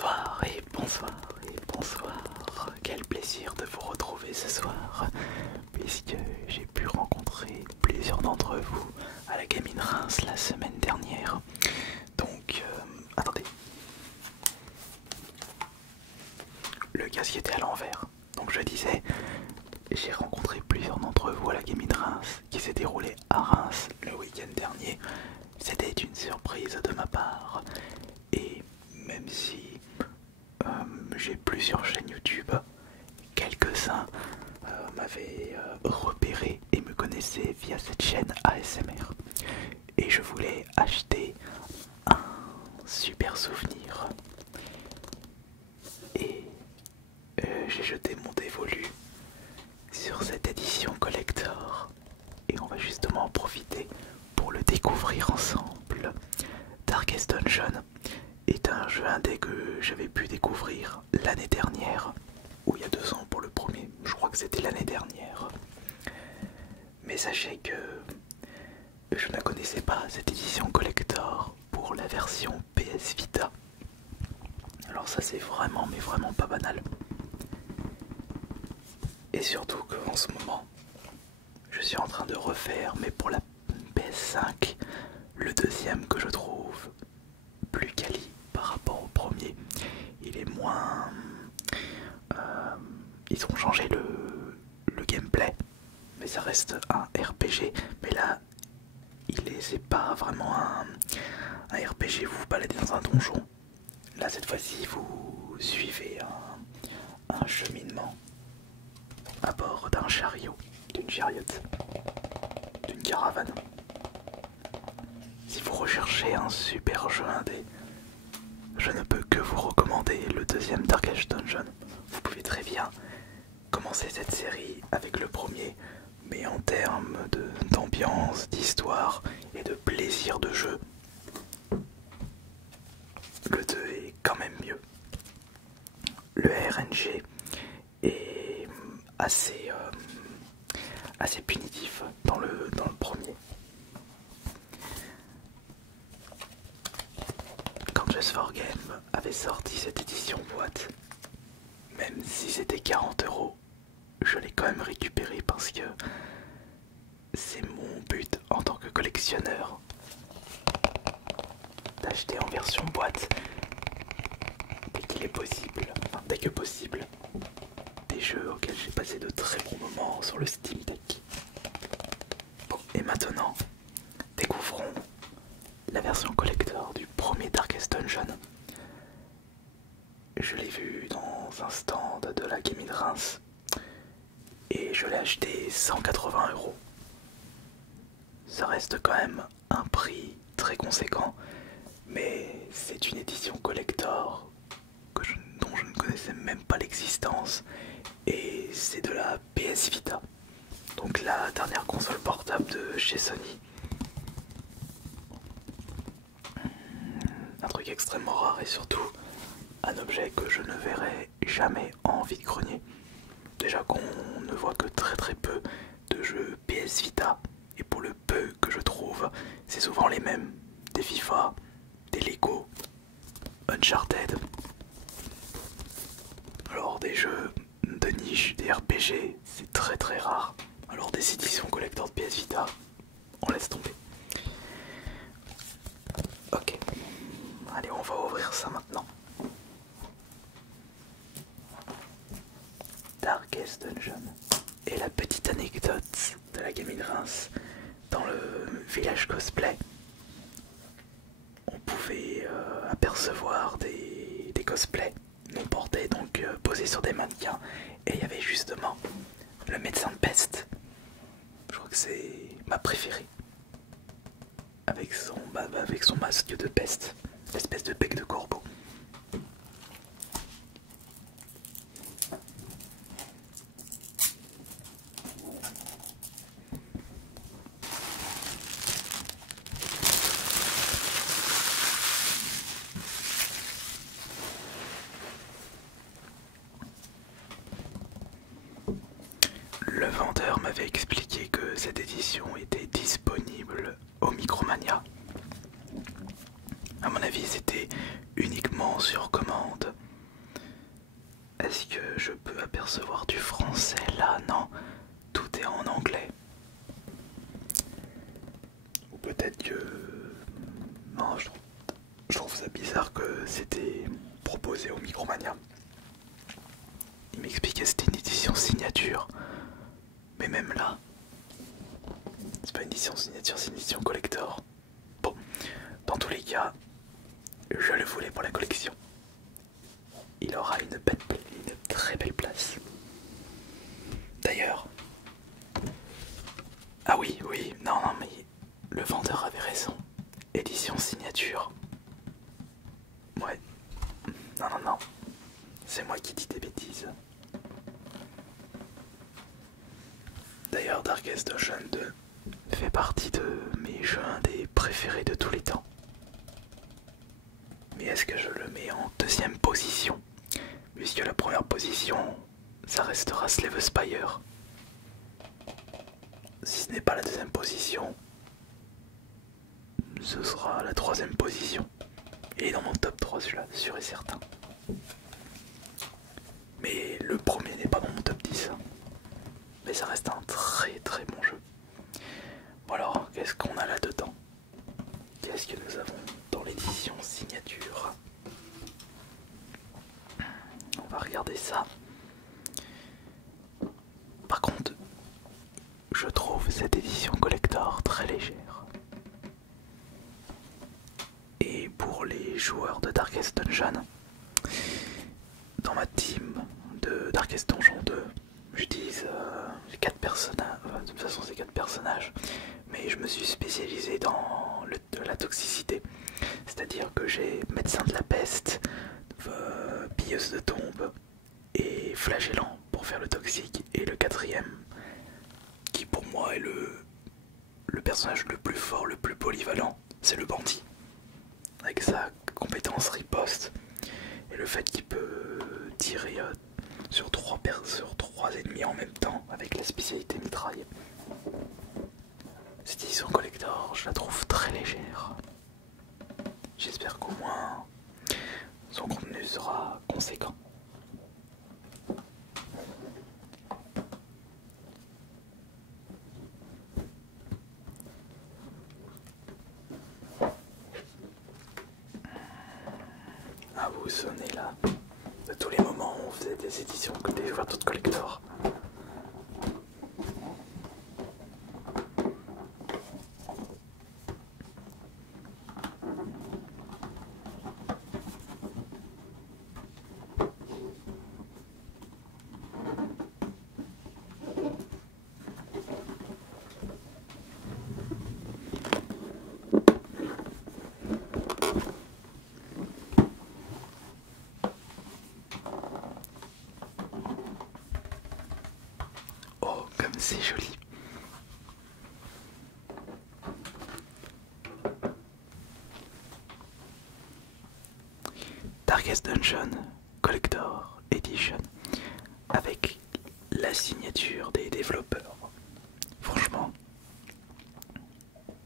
Bonsoir et bonsoir et bonsoir. Quel plaisir de vous retrouver ce soir, puisque j'ai pu rencontrer plusieurs d'entre vous à la Gaming Reims la semaine dernière. Donc, attendez. Le casque était à l'envers. Donc je disais, j'ai rencontré plusieurs d'entre vous à la Gaming Reims qui s'est déroulée à Reims le week-end dernier. C'était une surprise de ma part. Et même si j'ai plusieurs chaînes YouTube, quelques-uns m'avaient repéré et me connaissaient via cette chaîne ASMR. Et je voulais acheter un super souvenir. Et j'ai jeté mon dévolu sur cette édition collector. Et on va justement en profiter pour le découvrir ensemble. Darkest Dungeon est un jeu indé que j'avais pu découvrir l'année dernière, ou il y a 2 ans pour le premier, je crois que c'était l'année dernière. Mais sachez que je ne connaissais pas cette édition collector pour la version PS Vita. Alors ça c'est vraiment, mais vraiment pas banal. Et surtout qu'en ce moment, je suis en train de refaire, mais pour la PS5, le deuxième que je trouve plus quali par rapport au premier. Il est moins... ils ont changé le gameplay, mais ça reste un RPG. Mais là, c'est pas vraiment un RPG, vous vous baladez dans un donjon. Là, cette fois-ci, vous suivez un cheminement à bord d'un chariot, d'une chariote, d'une caravane. Si vous recherchez un super jeu indé, je ne peux que vous recommander le deuxième Darkest Dungeon. Vous pouvez très bien commencer cette série avec le premier, mais en termes d'ambiance, d'histoire et de plaisir de jeu, le 2 est quand même mieux. Le RNG est assez punitif dans le premier. Quand Just for Game avait sorti cette édition boîte, même si c'était 40 €, je l'ai quand même récupéré parce que c'est mon but en tant que collectionneur d'acheter en version boîte dès qu'il est possible, enfin dès que possible, des jeux auxquels j'ai passé de très bons moments sur le Steam Deck. Bon, et maintenant, découvrons la version collector du premier Darkest Dungeon. Je l'ai vu dans un stand de la Gaming Reims et je l'ai acheté 180 €. Ça reste quand même un prix très conséquent, mais c'est une édition collector dont je ne connaissais même pas l'existence, et c'est de la PS Vita, donc la dernière console portable de chez Sony. Un truc extrêmement rare et surtout un objet que je ne verrai jamais en vide-grenier. Déjà qu'on ne voit que très peu de jeux PS Vita, et pour le peu que je trouve, c'est souvent les mêmes. Des FIFA, des Lego, Uncharted. Alors des jeux de niche, des RPG, c'est très rare. Alors des éditions collector de PS Vita, on laisse tomber. Ok, allez, on va ouvrir ça maintenant. Darkest Dungeon. Et la petite anecdote de la Gaming Reims, dans le village cosplay, on pouvait apercevoir des cosplays non portés, donc posés sur des mannequins, et il y avait justement le médecin de peste. Je crois que c'est ma préférée, avec son masque de peste, l'espèce de bec de corbeau. Le vendeur m'avait expliqué que cette édition était disponible au Micromania. À mon avis, c'était uniquement sur commande est-ce que je peux apercevoir du français là? Non, tout est en anglais. Ou peut-être que... Non, je trouve ça bizarre que c'était proposé au Micromania. Il m'expliquait que c'était une édition signature. Mais même là, c'est pas une édition signature, c'est une édition collector. Bon, dans tous les cas, je le voulais pour la collection. Il aura une très belle place. D'ailleurs, ah oui, non, mais le vendeur avait raison. Édition signature. Ouais, non, c'est moi qui dis des bêtises. D'ailleurs, Darkest Ocean 2 fait partie de mes jeux indés préférés de tous les temps. Mais est-ce que je le mets en deuxième position? Puisque la première position, ça restera Slave Spire. Si ce n'est pas la deuxième position, ce sera la troisième position. Il est dans mon top 3 celui-là, sûr et certain. Mais le premier n'est pas dans mon top 10. Mais ça reste un très bon jeu. Bon alors, qu'est-ce qu'on a là-dedans? Qu'est-ce que nous avons dans l'édition signature? On va regarder ça. Par contre, je trouve cette édition collector très légère. Et pour les joueurs de Darkest Dungeon, dans ma team de Darkest Donjon 2, j'utilise 4 personnages, de toute façon c'est 4 personnages, mais je me suis spécialisé dans la toxicité, c'est-à-dire que j'ai médecin de la peste, pilleuse de tombes et flagellant pour faire le toxique, et le quatrième, qui pour moi est le personnage le plus fort, le plus polyvalent, c'est le bandit, avec sa compétence riposte, et le fait qu'il peut tirer sur 3 ennemis en même temps avec la spécialité mitraille. Cette édition collector, je la trouve très légère. J'espère qu'au moins son contenu sera conséquent. Ah, vous vous souvenez là de tous les moments où on faisait des éditions que des joueurs de collector. Oh, comme c'est joli. Darkest Dungeon Collector Edition avec la signature des développeurs. Franchement,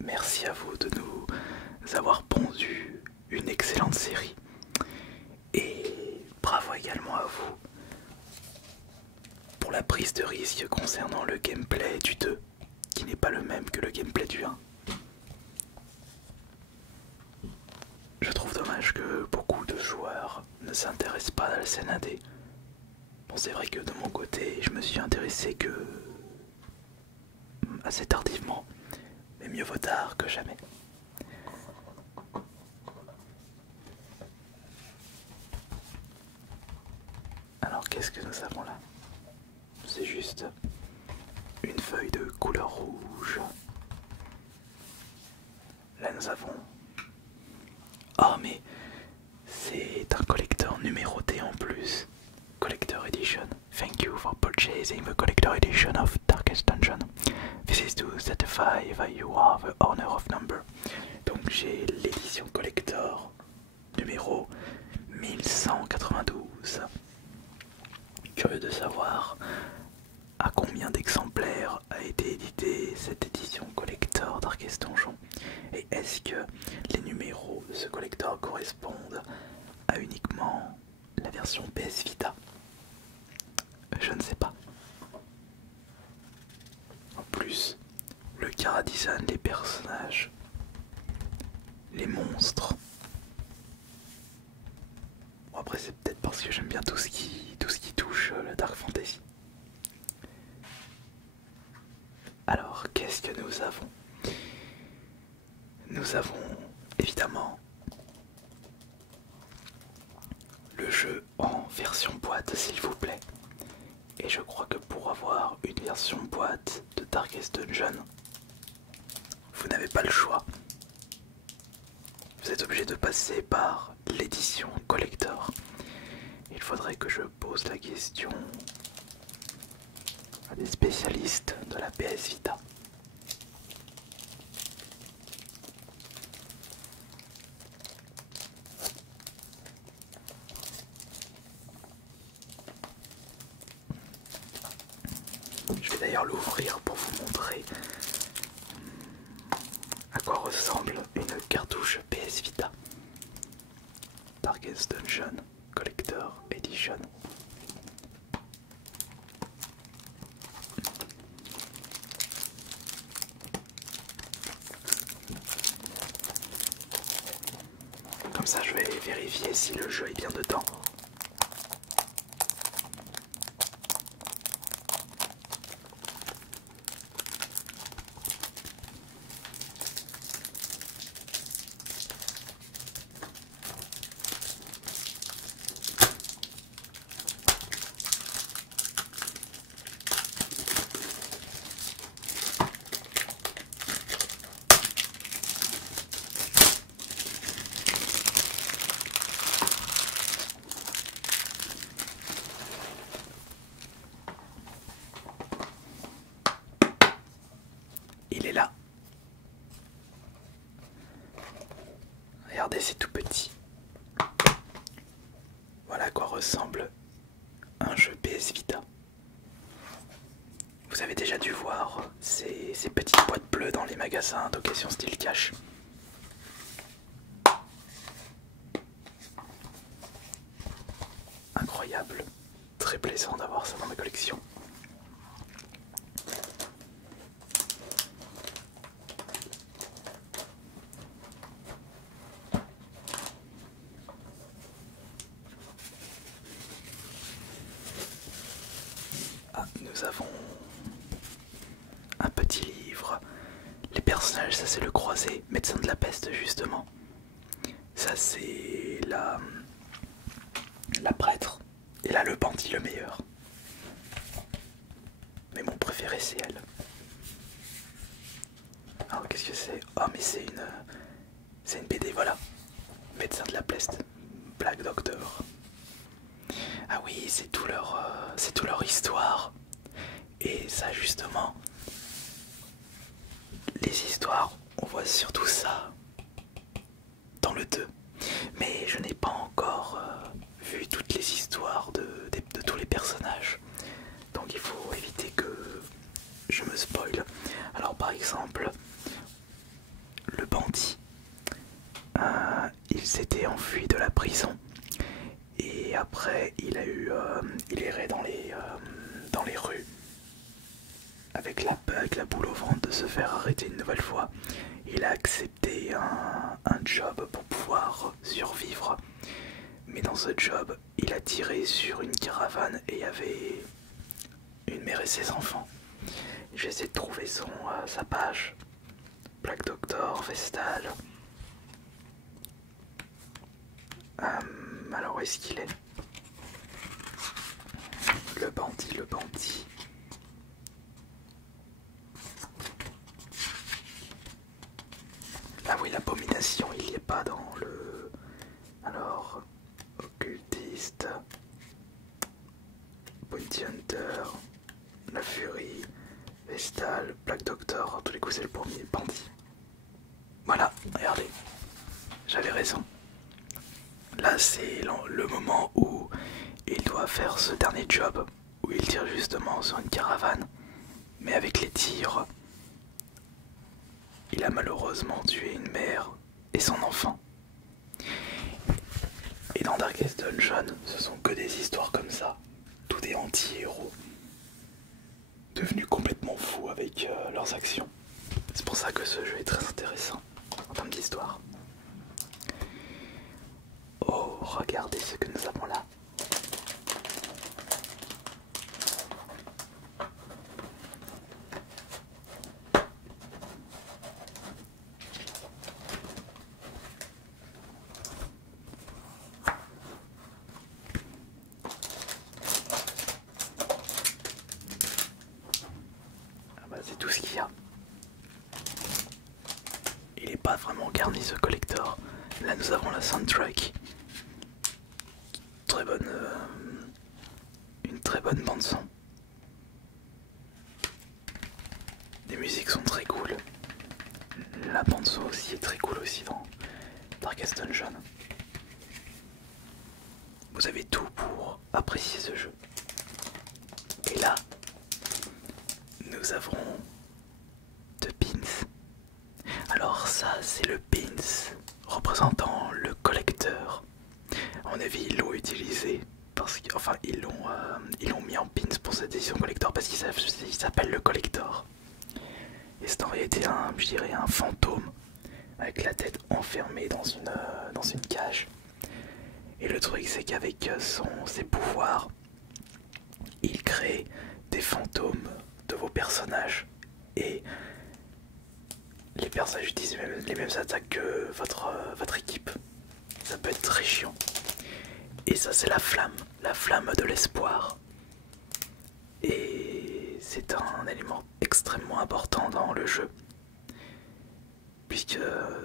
merci à vous de nous avoir pondu une excellente série. Et bravo également à vous pour la prise de risque concernant le gameplay du 2, qui n'est pas le même que le gameplay du 1. Je trouve dommage que beaucoup de joueurs ne s'intéressent pas à la scène indé. Bon, c'est vrai que de mon côté, je me suis intéressé que assez tardivement, mais mieux vaut tard que jamais. Alors qu'est-ce que nous avons là? C'est juste une feuille de couleur rouge. Là nous avons... Oh mais c'est un collector numéroté en plus. Collector Edition. Thank you for purchasing the Collector Edition of Darkest Dungeon. This is to certify that you are the owner of number. Donc j'ai l'édition collector numéro 1192. Curieux de savoir à combien d'exemplaires a été édité cette édition collector Darkest Donjon, et est-ce que les numéros de ce collector correspondent à uniquement la version PS Vita. collectionne les personnages, les monstres. Bon, après c'est peut-être parce que j'aime bien tout ce qui touche la Dark Fantasy. Alors qu'est-ce que nous avons? Nous avons évidemment le jeu en version boîte s'il vous plaît. Et je crois que pour avoir une version boîte de Darkest Dungeon, vous n'avez pas le choix. Vous êtes obligé de passer par l'édition collector. Il faudrait que je pose la question à des spécialistes de la PS Vita. Je vais d'ailleurs l'ouvrir pour vous montrer à quoi ressemble une cartouche PS Vita. Darkest Dungeon Collector Edition. Comme ça je vais vérifier si le jeu est bien dedans. Il est là. Regardez, c'est tout petit. Voilà à quoi ressemble un jeu PS Vita. Vous avez déjà dû voir ces petites boîtes bleues dans les magasins d'occasion style cash. Incroyable. Très plaisant d'avoir ça dans ma collection. Ah, nous avons un petit livre. Les personnages, ça c'est le croisé, médecin de la peste justement. Ça c'est la prêtre. Et là le bandit le meilleur. Mais mon préféré c'est elle. Alors qu'est-ce que c'est? Oh mais c'est une BD, voilà. Médecin de la peste. Black Doctor. Ah oui, c'est tout leur histoire. Et ça justement, les histoires, on voit surtout ça dans le 2. Mais je n'ai pas encore vu toutes les histoires de tous les personnages. Donc il faut éviter que je me spoil. Alors par exemple, le bandit, il s'était enfui de la prison. Et après il errait dans les rues avec la boule au ventre de se faire arrêter une nouvelle fois. Il a accepté un job pour pouvoir survivre. Mais dans ce job, il a tiré sur une caravane et il y avait une mère et ses enfants. J'essaie de trouver sa page. Black Doctor, Vestal. Alors où est-ce qu'il est? Le bandit, le bandit. Ah oui, l'abomination, il n'y est pas dans le... Alors, occultiste, Bounty Hunter, la furie, Vestal, Black Doctor, en tous les coups c'est le premier bandit. Voilà, regardez, j'avais raison. Là c'est le moment où il doit faire ce dernier job, où il tire justement sur une caravane, mais avec les tirs, il a malheureusement tué une mère et son enfant. Et dans Darkest Dungeon, ce sont que des histoires comme ça, tous des anti-héros, devenus complètement fous avec leurs actions. C'est pour ça que ce jeu est très intéressant en termes d'histoire. Oh, regardez ce que nous avons là. Ah bah, c'est tout ce qu'il y a. Il n'est pas vraiment garni ce collector. Là nous avons la soundtrack. Très bonne, une très bonne bande son. Les musiques sont très cool. La bande son aussi est très cool aussi dans Darkest Dungeon. Vous avez tout pour apprécier ce jeu. Et là, nous avons deux pins. Alors ça, c'est le pins représentant le collecteur. À mon avis, ils l'ont utilisé parce que, enfin, ils l'ont mis en pins pour cette édition collector parce qu'il s'appelle le collector. Et c'est en réalité je dirais un fantôme avec la tête enfermée dans une cage. Et le truc, c'est qu'avec ses pouvoirs, il crée des fantômes de vos personnages. Et les personnages utilisent les mêmes attaques que votre équipe. Ça peut être très chiant. Et ça, c'est la flamme de l'espoir. Et c'est un élément extrêmement important dans le jeu. Puisque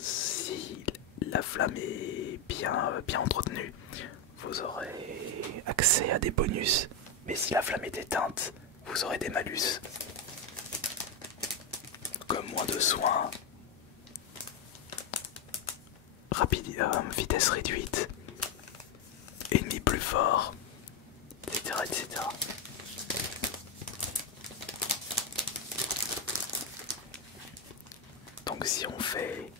si la flamme est bien entretenue, vous aurez accès à des bonus. Mais si la flamme est éteinte, vous aurez des malus. Comme moins de soins, vitesse réduite, ennemi plus fort, etc. etc. Donc si on fait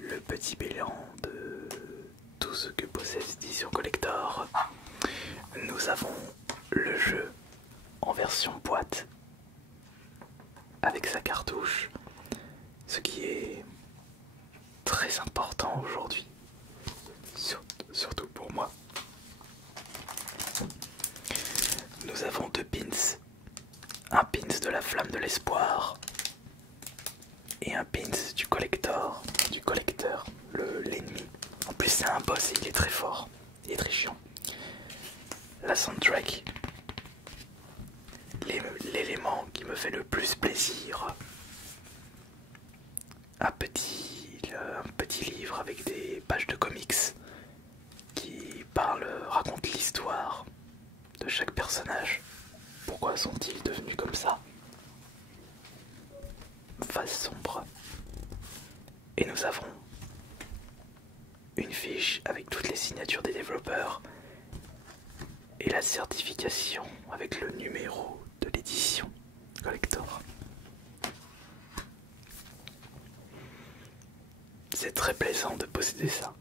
le petit bilan de tout ce que possède cette édition collector, nous avons le jeu en version boîte avec sa cartouche, ce qui est très important aujourd'hui, surtout pour moi. Nous avons deux pins, un pins de la flamme de l'espoir et un pins du collector, l'ennemi. En plus c'est un boss et il est très fort, il est très chiant. La soundtrack, l'élément qui me fait le plus plaisir. Un petit livre avec des pages de comics qui raconte l'histoire de chaque personnage. Pourquoi sont-ils devenus comme ça? Face sombre. Et nous avons une fiche avec toutes les signatures des développeurs et la certification avec le numéro de l'édition collector. C'est très plaisant de posséder ça.